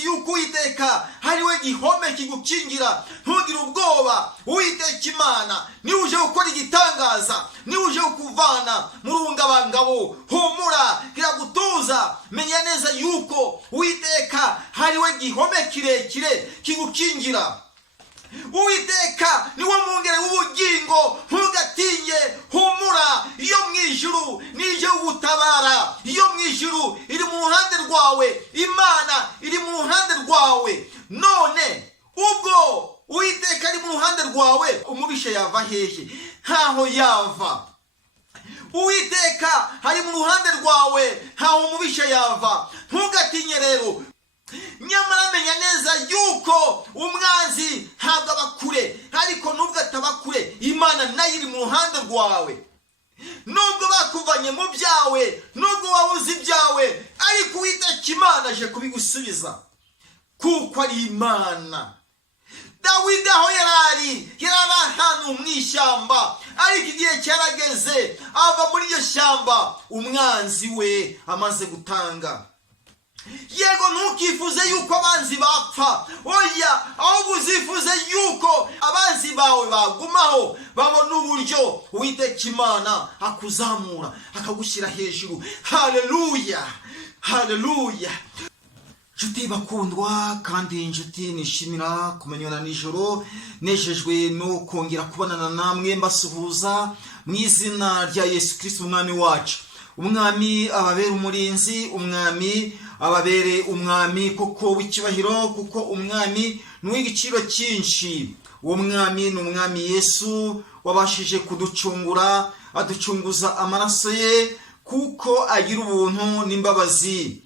uzi yuko Uwiteka ari we gihome kigukingira, ntugire ubwoba. Uwiteka Imana ni uje gukora igitangaza, ni uje kukuvana mu rungabangabo. Humura, kiragutuza, menya neza yuko Uwiteka ari we gihome kirekire kigukingira. Uwiteka ni wo mwungere w'ubugingo, ntugatinye, humura. Iyo mwijuru nije ugutabara, iyo mwijuru iri mu ruhande rwawe, Imana iri mu ruhande rwawe. None ubwo Uwiteka ari mu ruhande rwawe, umubisha yava hehe? Ntaho yava. Uwiteka ari mu ruhande rwawe, ntaho umubisha yava. Ntugatinye rero, nyamara menya neza yuko umwanzi ntabwo aba kure, ariko nubwo ataba kure, Imana nayo iri mu ruhande rwawe. Nubwo bakuvanye mu byawe, nubwo wabuze ibyawe, ariko Uwiteka Imana aje kubigusubiza, kuko ari Imana. Dawidi aho yari ahantu mu ishyamba, ariko igihe cyarageze ava muri iryo shyamba, umwanzi we amaze gutanga. Yego, ntukifuze yuko abanzi bapfa, oya, ahubwo uzifuze yuko abanzi bawe bagumaho, babona uburyo Uwiteka Imana akuzamura akagushyira hejuru. Haleluya, haleluya. Nshuti bakundwa kandi inshuti nishimira kumenyana nijoro, nejejwe no kongera kubonana namwe mbasuhuza mu izina rya Yesu Kristo umwami wacu. Umwami ababere umurinzi, umwami ababere umwami koko w'icyubahiro, kuko umwami ni uw'igiciro cyinshi. Uwo mwami ni umwami Yesu wabashije kuducungura, aducunguza amaraso ye, kuko agira ubuntu n'imbabazi.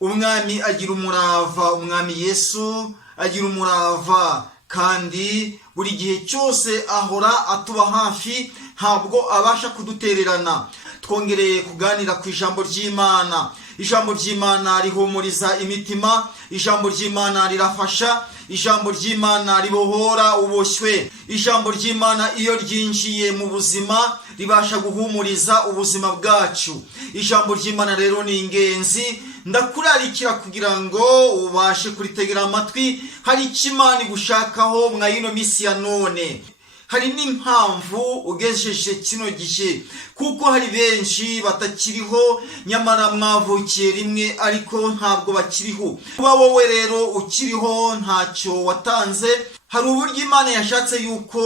Umwami agira umurava, umwami Yesu agira umurava, kandi buri gihe cyose ahora atuba hafi, ntabwo abasha kudutererana. Twongereye kuganira ku ijambo ry'Imana. Ijambo ry'Imana rihumuriza imitima, ijambo ry'Imana rirafasha, ijambo ry'Imana ribohora uboshywe. Ijambo ry'Imana iyo ryinjiye mu buzima ribasha guhumuriza ubuzima bwacu. Ijambo ry'Imana rero ni ingenzi, ndakurarikira kugira ngo ubashe kuritegera amatwi. Hari icyo Imana igushakaho mwa ino minsi ya none. Hari n'impamvu ugejeje kino gihe, kuko hari benshi batakiriho, nyamara mwavukiye rimwe ariko ntabwo bakiriho. Kuba wowe rero ukiriho ntacyo watanze. Hari uburyo Imana yashatse yuko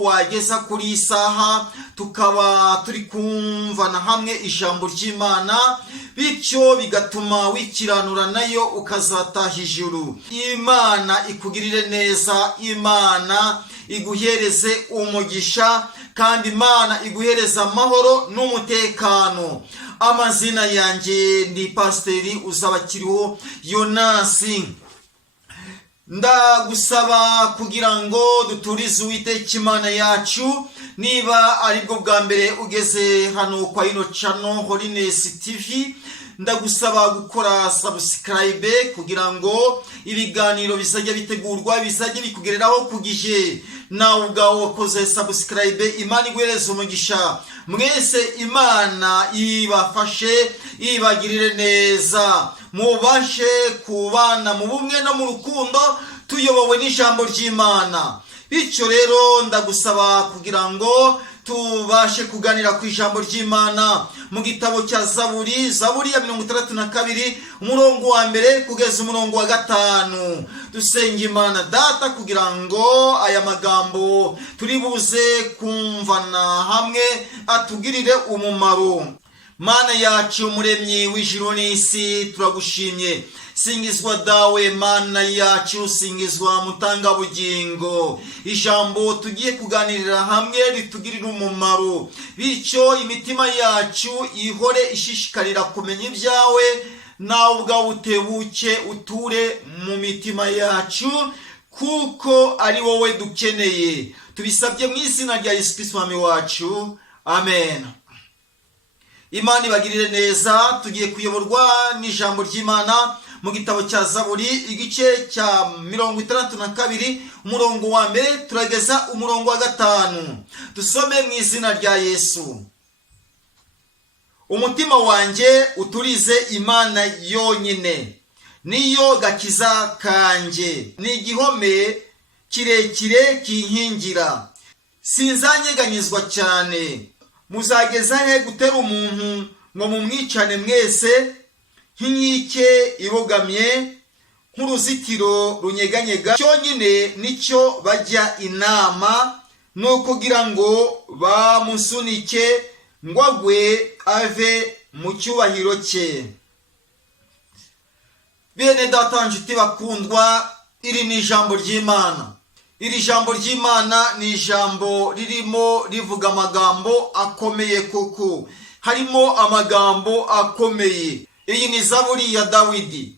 wageza kuri iyi saha, tukaba turi kumvana hamwe ijambo ry'Imana, bityo bigatuma wikiranura nayo ukazataha ijuru. Imana ikugirire neza, Imana iguhereze umugisha, kandi Imana iguhereze amahoro n'umutekano. Amazina yanjye ni Pasiteri Uzabakiriho Yonasi. Ndagusaba kugira ngo duturize Uwiteka Imana yacu. Niba aribwo bwa mbere ugeze hano kwa ino channel Holiness TV, ndagusaba gukora subscribe kugira ngo ibiganiro bizajya bitegurwa, bizajya bikugereraho ku gihe. Nawe ubwawe wakoze subscribe, Imana iguhereze umugisha. Mwese Imana ibafashe, ibagirire neza, mubashe kubana mu bumwe no mu rukundo, tuyobowe n'ijambo ry'Imana. Bityo rero ndagusaba kugira ngo tubashe kuganira ku ijambo ry'Imana mu gitabo cya Zaburi ya 62 umurongo wa 1 kugeza umurongo wa 5. Dusenga Imana Data kugira ngo aya magambo turi buze kumvana hamwe atugirire umumaro. Mana yacu muremyi w'ijuru n'isi, turagushimye. Singizwa dawe Mana yacu, singizwa mutanga bugingo. Ijambo tugiye kuganirira hamwe ritugirira umumaro, bityo imitima yacu ihore ishishikarira kumenya ibyawe, nawe ubwawe utebuke uture mu mitima yacu, kuko ari wowe dukeneye. Tubisabye mu izina rya Yesu Kristo umwami wacu, amen. Imana ibagirire neza. Tugiye kuyoborwa n'ijambo ry'Imana mu gitabo cya Zaburi igice cya 62 umurongo wa 1 turageza umurongo wa 5. Dusome mu izina rya Yesu. Umutima wanjye uturize Imana yonyine, niyo gakiza kanjye, ni igihome kirekire kinkingira, sinzanyeganyezwa cyane. Muzageza he gutera umuntu ngo mumwicane mwese nk'inkike ibogamye nk'uruzitiro runyeganyega? Cyonyine nicyo bajya inama, ni ukugira ngo bamusunike ngo agwe ave mu cyubahiro cye. Bene data nshuti bakundwa, iri ni ijambo ry'Imana. Iri jambo ry'Imana ni ijambo ririmo rivuga amagambo akomeye, kuko harimo amagambo akomeye. Iyi ni zaburi ya Dawidi.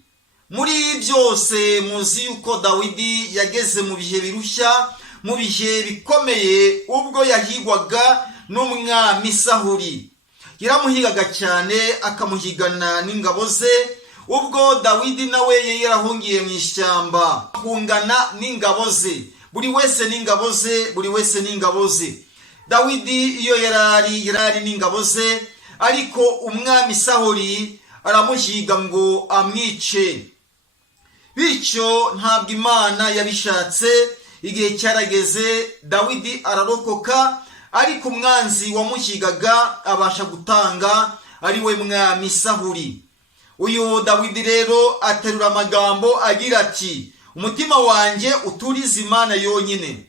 Muri byose muzi yuko Dawidi yageze mu bihe birushya, mu bihe bikomeye, ubwo yahigwaga n'umwami Sawuli. Yaramuhigaga cyane, akamuhigana n'ingabo ze. Ubwo Dawidi nawe yarahungiye mu ishyamba, ahungana n'ingabo ze, buri wese n'ingabo ze, buri wese n'ingabo ze. Dawidi iyo yarari n'ingabo ze, ariko umwami Sawuli aramuhiga ngo amwice. Bityo ntabwo Imana yabishatse, igihe cyarageze Dawidi ararokoka, ariko umwanzi wamuhigaga abasha gutanga, ari we mwami Sawuli. Uyu Dawidi rero aterura amagambo agira ati, umutima wanjye uturize Imana yonyine.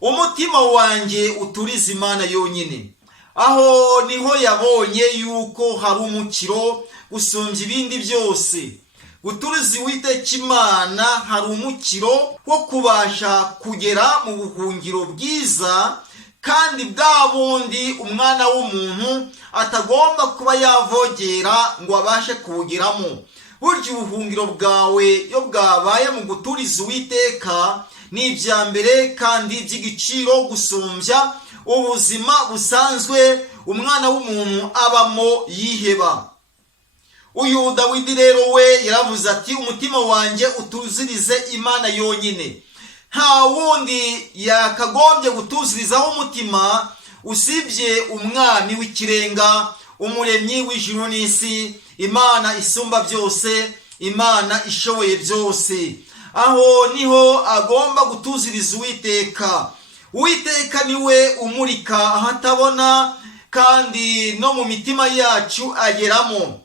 Umutima wanjye uturize Imana yonyine. Aho niho yabonye yuko hari umukiro gusumbya ibindi byose. Guturiza Uwiteka Imana hari umukiro wo kubasha kugera mu buhungiro bwiza, kandi bwa bundi umwana w'umuntu atagomba kuba yavogera ngo abashe kubugeramo. Burya ubuhungiro bwawe iyo bwabaye mu guturiza Uwiteka, ni ibya mbere kandi by'igiciro gusumbya ubuzima busanzwe umwana w'umuntu abamo yiheba. Uyu Dawidi rero we yaravuze ati, umutima wanjye utuzirize Imana yonyine. Nta wundi yakagombye gutuzirizaho umutima usibye umwami w'ikirenga, umuremyi w'ijuru n'isi, Imana isumba byose, Imana ishoboye byose. Aho niho agomba gutuziriza Uwiteka. Uwiteka niwe umurika ahatabona, kandi no mu mitima yacu ageramo.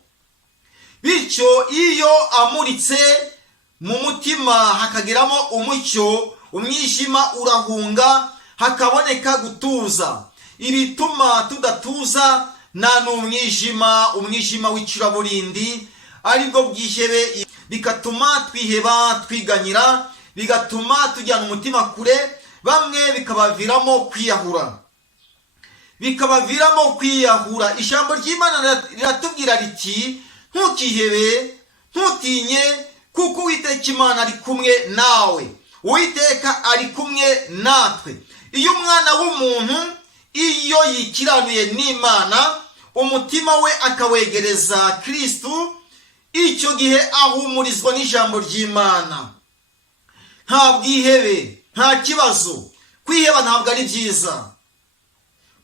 Bityo iyo amuritse mu mutima hakageramo umucyo, umwijima urahunga, hakaboneka gutuza. Ibituma tudatuza nta n'umwijima, umwijima w'icuraburindi, aribwo bwihebe, bigatuma twiheba, twiganyira, bigatuma tujyana umutima kure, bamwe bikabaviramo kwiyahura. Ijambo ry'Imana riratubwira riti, ntukihebe, ntutinye, kuko Uwiteka Imana ari kumwe nawe. Uwiteka ari kumwe natwe. Iyo umwana w'umuntu iyo yikiranuye n'Imana, umutima we akawegereza Kristo, icyo gihe ahumurizwa n'ijambo ry'Imana. Nta bwihebe, nta kibazo. Kwiheba ntabwo ari byiza.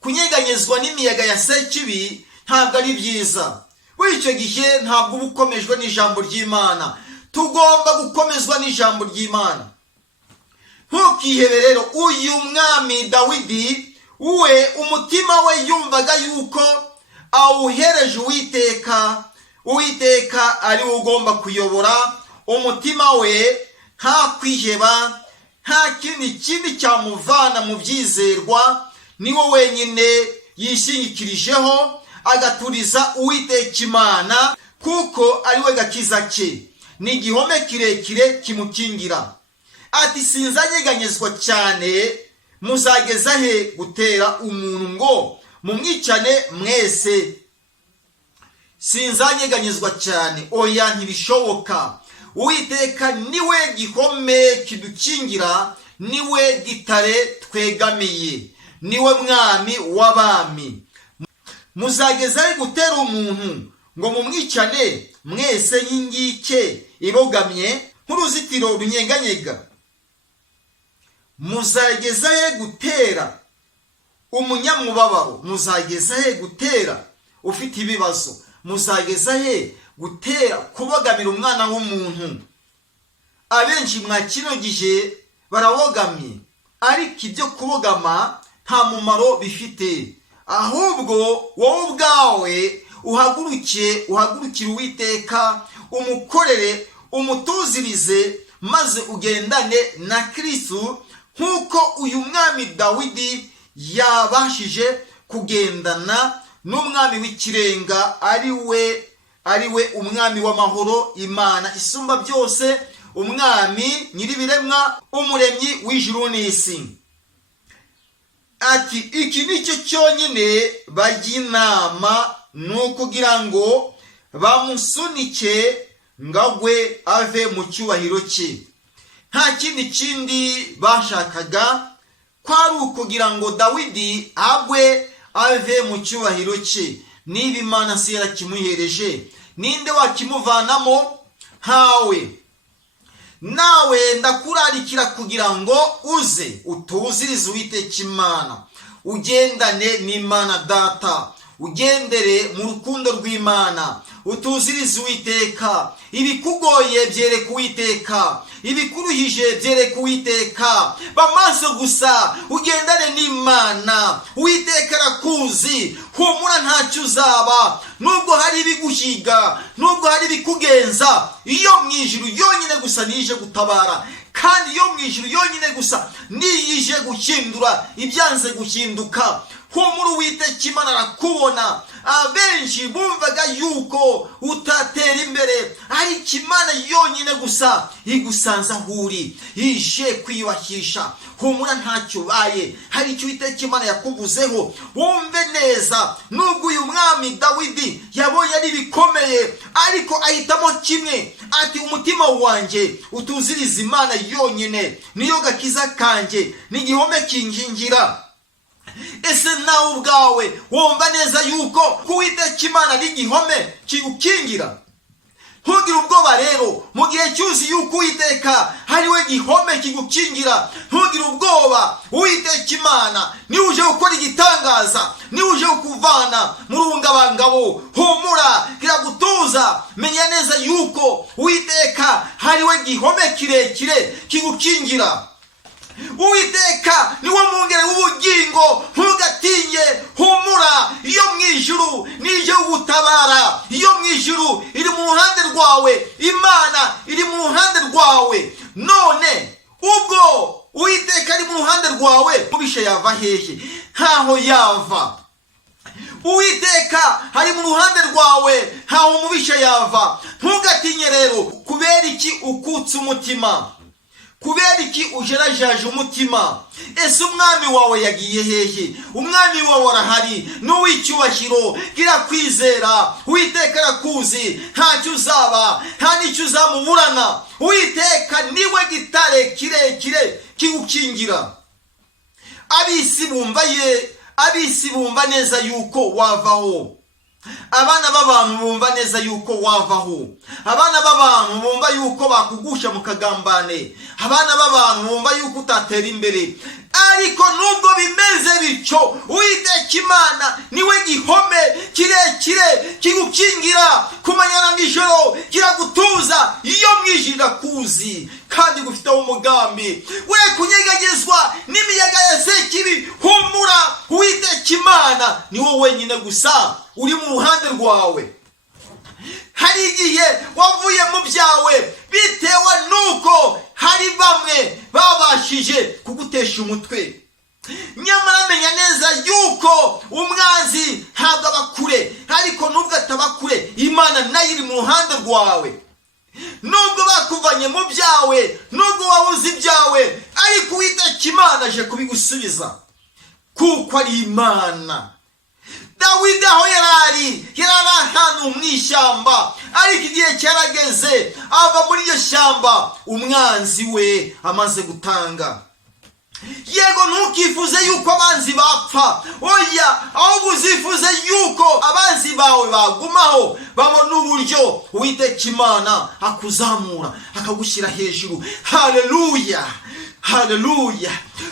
Kunyeganyezwa n'imiyaga ya sekibi ntabwo ari byiza. Muri icyo gihe ntabwo uba ukomejwe n'ijambo ry'Imana. Tugomba gukomezwa n'ijambo ry'Imana. Ntukihebe rero. Uyu mwami Dawidi we umutima we yumvaga yuko awuhereje Uwiteka. Uwiteka ari we ugomba kuyobora umutima we, nta kwiheba, nta kindi kibi cyamuvana mu byizerwa. Niwe wenyine yishingikirijeho, agaturiza Uwiteka Imana, kuko ari we gakiza ke, ni igihome kirekire kimukingira. Ati, sinzanyeganyezwa cyane. Muzageza he gutera umuntu ngo mumwicane mwese? Sinzanyeganyezwa cyane. Oya, ntibishoboka. Uwiteka niwe gihome kidukingira, niwe gitare twegamiye, niwe mwami w'abami. Muzageza he gutera umuntu ngo mumwicane mwese nk'ingike ibogamye nk'uruzitiro runyeganyega? Muzageza he gutera umunyamubabaro? Muzageza he gutera ufite ibibazo? Muzageza he gutera kubogamira umwana w'umuntu. Abenshi mwa kino gihe barabogamye, ariko ibyo kubogama nta mumaro bifite. Ahubwo wowe ubwawe uhagurukire Uwiteka, umukorere, umutuzirize, maze ugendane na Kristo nk'uko uyu mwami Dawidi yabashije kugendana n'umwami w'ikirenga, ari we umwami w'amahoro, Imana isumba byose, umwami nyiribiremwa, umuremyi w'ijuru n'isi. Ati iki nicyo cyonyine bajya inama, ni ukugira ngo bamusunike ngagwe ave mu cyubahiro cye. Nta kindi bashakaga, kwari ukugira ngo Dawidi agwe ave mu cyubahiro cye. Niba Imana se yarakimuhereje, ninde wakimuvanamo? Ntawe. Nawe ndakurarikira kugira ngo uze utuzirize Uwiteka Imana, ugendane n'Imana Data, ugendere mu rukundo rw'Imana, utuzirize Uwiteka. Ibikugoye byereka Uwiteka, ibikuruhije byereka Uwiteka. Bamaso gusa ugendane n'Imana. Uwiteka arakuzi, humura ntacyo uzaba. Nubwo hari ibiguhiga, nubwo hari ibikugenza, iyo mu ijuru yonyine gusa nije gutabara, kandi iyo mu ijuru yonyine gusa niyije guhindura ibyanze guhinduka. Humura Uwiteka Imana arakubona. Abenshi bumvaga yuko utatera imbere, ariko Imana yonyine gusa igusanze aho uri, ije kwiyubahisha. Humura ntacyo ubaye, hari icyo Uwiteka Imana yakuvuzeho. Wumve neza, nubwo uyu mwami Dawidi yabonye ari bikomeye, ariko ahitamo kimwe. Ati umutima wanjye utuzirize Imana yonyine, niyo gakiza kanjye n'igihome kinkingira. Ese nawe ubwawe wumva neza yuko Uwiteka Imana ari igihome kigukingira? Ntugire ubwoba rero mu gihe cyuzi yuko Uwiteka ari we gihome kigukingira. Ntugire ubwoba, Uwiteka Imana niwe uje gukora igitangaza, niwe uje kukuvana mu rungabangabo. Humura, kiragutuza, menya neza yuko Uwiteka ari we gihome kirekire kigukingira. Uwiteka niwe mwungere w'ubugingo, ntugatinye, humura. Iyo mu ijuru nije gutabara, iyo mu ijuru iri mu ruhande rwawe, Imana iri mu ruhande rwawe. None ubwo Uwiteka ari mu ruhande rwawe, mubisha yava hehe? Ntaho yava. Uwiteka ari mu ruhande rwawe, ntaho mubisha yava. Ntugatinye rero. Kubera iki ukutse umutima? Kubera iki ujerajaje umutima? Ese umwami wawe yagiye hehe? Umwami wawe arahari, n'uw'icyubahiro. Gira kwizera, Uwiteka arakuzi, ntacyo uzaba, nta n'icyo uzamuburana. Uwiteka niwe gitare kirekire kigukingira. Abisi bumva neza yuko wavaho. Abana b'abantu bumva neza yuko wavaho. Abana b'abantu bumva yuko bakugusha mu kagambane. Abana b'abantu bumva yuko utatera imbere. Ariko nubwo bimeze bityo, Uwiteka Imana niwe gihome kirekire kigukingira ku manyana n'ijoro, kiragutuza. Iyo mwijira kuzi kandi gufiteho umugambi, we kunyegagezwa n'imiyaga ya sekibi. Humura, Uwiteka Imana ni wowe wenyine gusa uri mu ruhande rwawe. Hari igihe wavuye mu byawe bitewe nuko hari bamwe babashije kugutesha umutwe. Nyamara menya neza yuko umwanzi ntabwo aba kure, ariko nubwo ataba kure, Imana nayo iri mu ruhande rwawe. Nubwo bakuvanye mu byawe, nubwo wabuze ibyawe, ariko Uwiteka Imana aje kubigusubiza, kuko ari Imana. Dawidi aho yari ahantu mu ishyamba, ariko igihe cyarageze ava muri iryo shyamba umwanzi we amaze gutanga. Yego, ntukifuze yuko abanzi bapfa, oya, ahubwo uzifuze yuko abanzi bawe bagumaho, babona uburyo Uwiteka Imana akuzamura akagushyira hejuru. Haleluya, Haleluya.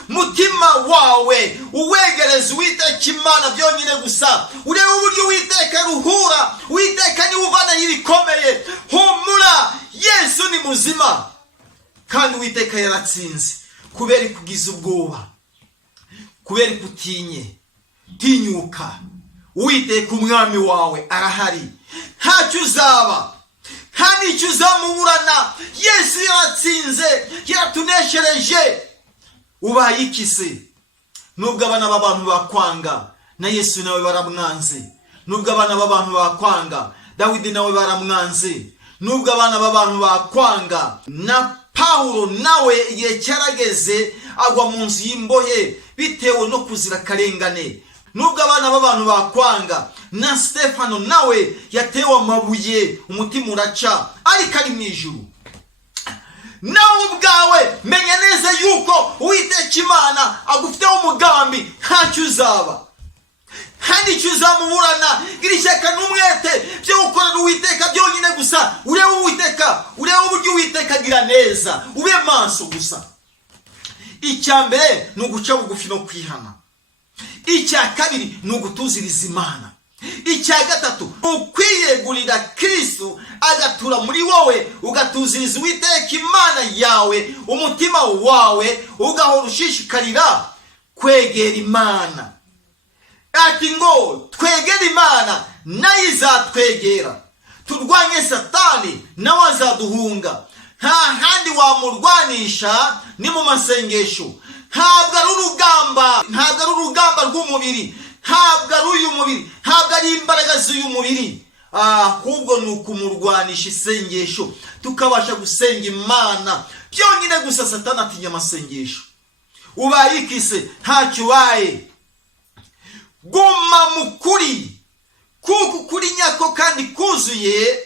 Mutima wawe uwegereza Uwiteka Imana byonyine gusa. Urebe uburyo Uwiteka ruhura. Uwiteka ni uvana ibikomeye. Humura, Yesu ni muzima. Kandi Uwiteka yaratsinze. Kubera kugiza ubwoba, kubera kutinye, tinyuka. Uwiteka umwami wawe arahari. Ntacyo uzaba, nta n'icyo uzamuburana. Yesu yaratsinze, yaratuneshereje. Ubaye ikise nubwo abana b'abantu bakwanga, na Yesu nawe baramwanze. Nubwo abana b'abantu bakwanga, Dawidi nawe baramwanze. Nubwo abana b'abantu bakwanga, na Paulo nawe igihe cyarageze agwa mu nzu y'imbohe bitewe no kuzira karengane. Nubwo abana b'abantu bakwanga, na Stefano nawe yatewe amabuye umutima uraca, ariko ari mu ijuru. Nawe ubwawe menya neza yuko Uwiteka Imana agufiteho umugambi. Ntacyo uzaba, nta n'icyo uzamuburana. Gira ishyaka n'umwete byo gukorera Uwiteka byonyine gusa. Urebe Uwiteka, urebe uburyo Uwiteka agira neza. Ube maso gusa. Icya mbere ni uguca bugufi no kwihana. Icya kabiri ni ugutuziriza Imana. Icya gatatu ukwiyegurira Kristo agatura muri wowe, ugatuziriza Uwiteka Imana yawe. Umutima wawe ugahora ushishikarira kwegera Imana. Ati ngo twegere Imana nayo izatwegera. Turwanye Satani nawe azaduhunga. Ntahandi wamurwanisha ni mu masengesho. Ntabwo ari urugamba rw'umubiri, ntabwo ari uyu mubiri, ntabwo ari imbaraga z'uyu mubiri. Ahubwo ni ukumurwanisha isengesho, tukabasha gusenga Imana byonyine gusa. Satani atinya amasengesho. Ubaye ikise ntacyo ubaye. Guma mu kuri, kuko ukuri nyako kandi kuzuye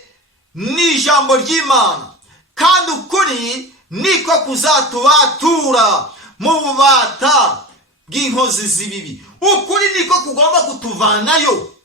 ni ijambo ry'Imana. Kandi ukuri niko kuzatubatura mu bubata bw'inkozi z'ibibi. Ukuri niko kugomba kutuvanayo.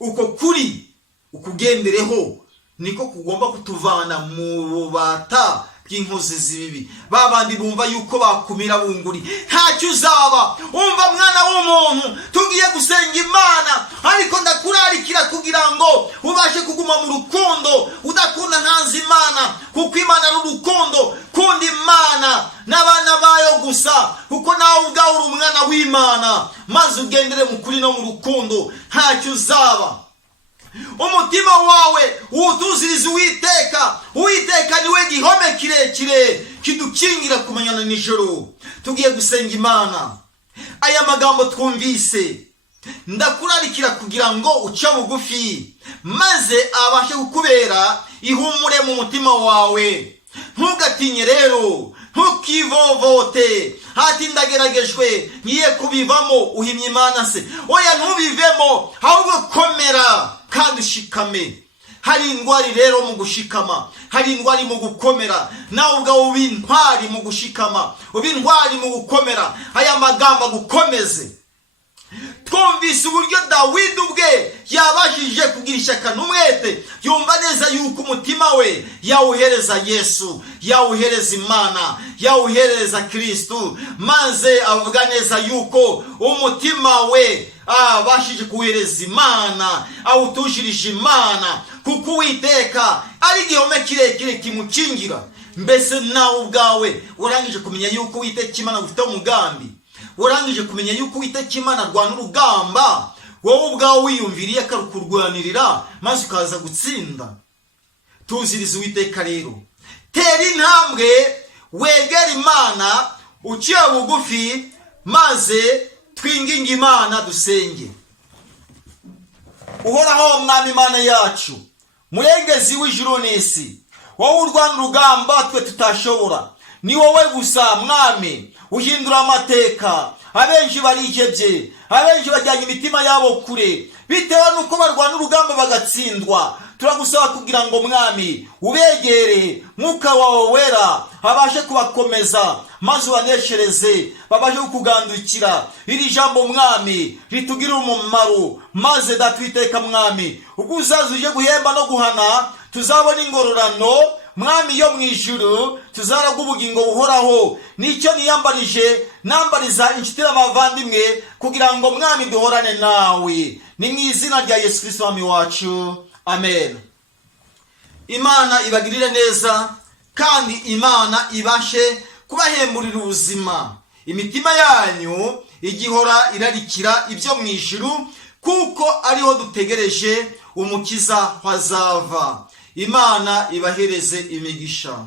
Uko kuri ukugendereho niko kugomba kutuvana mu bubata bw'inkozi z'ibibi. Babandi bumva yuko bakumira bunguri. Ntacyo uzaba. Umva mwana w'umuntu, tugiye gusenga Imana, ariko ndakurarikira kugira ngo ubashe kuguma mu rukundo. Udakunda ntanzi Imana, kuko Imana ari urukundo. Kunda Imana n'abana bayo gusa, kuko nawe ubwawe uri umwana w'Imana, maze ugendere mu kuri no mu rukundo. Ntacyo uzaba. Umutima wawe utuziriza Uwiteka. Uwiteka niwe gihome kirekire kidukingira kumanyana nijoro. Tugiye gusenga Imana. Aya magambo twumvise ndakurarikira kugira ngo uca bugufi, maze abashe kukubera ihumure mu mutima wawe. Ntugatinye rero, ntukivovote. Hati ndageragejwe ngiye kubivamo, uhimye Imana se. Oya, ntubivemo, ahubwo komera kandi ushikame. Hari indwari rero mu gushikama, hari indwari mu gukomera. Nawe ubwawe ubintwari mu gushikama, ubintwari mu gukomera. Aya magambo agukomeze. Twumvise uburyo Dawidi ubwe yabashije kugira ishyaka n'umwete. Yumva neza yuko umutima we yawuhereza Yesu, yawuhereza Imana, yawuhereza Kristo. Maze avuga neza yuko umutima we abashije kuhereza Imana, awutujirije Imana, kuko Uwiteka ari igihome kirekire kimukingira. Mbese nawe ubwawe urangije kumenya yuko Uwiteka Imana gufite umugambi? Urangije kumenya yuko Uwiteka Imana arwana urugamba? Wowe ubwawe wiyumviriye akarukurwanirira, maze ukaza gutsinda. Tuziriza Uwiteka rero. Tera intambwe, wegera Imana, uciye bugufi, maze twinginge Imana dusenge. Uhoraho Mwami Imana yacu, murengezi w'ijuru n'isi, wowe urwana urugamba twe tutashobora. Ni wowe gusa Mwami uhindura amateka. Abenshi barihebye, abenshi bajyanye imitima yabo kure, bitewe nuko barwana urugamba bagatsindwa. Turagusaba kugira ngo Mwami ubegere, Mwuka wawe wera abashe kubakomeza, maze ubaneshereze, babashe kukugandukira. Iri jambo Mwami ritugirire umumaro, maze datwiteka Mwami ubwo uzaza uje guhemba no guhana, tuzabona ingororano mwami yo mu ijuru tuzaraga ubugingo buhoraho. Nicyo niyambarije nambariza inshuti n'abavandimwe kugira ngo mwami duhorane nawe. Ni mu izina rya Yesu Kristo mwami wacu, amen. Imana ibagirire neza kandi Imana ibashe kubahemurira ubuzima. Imitima yanyu igihora irarikira ibyo mu ijuru, kuko ariho dutegereje umukiza wazava. Imana ibahereze imigisha.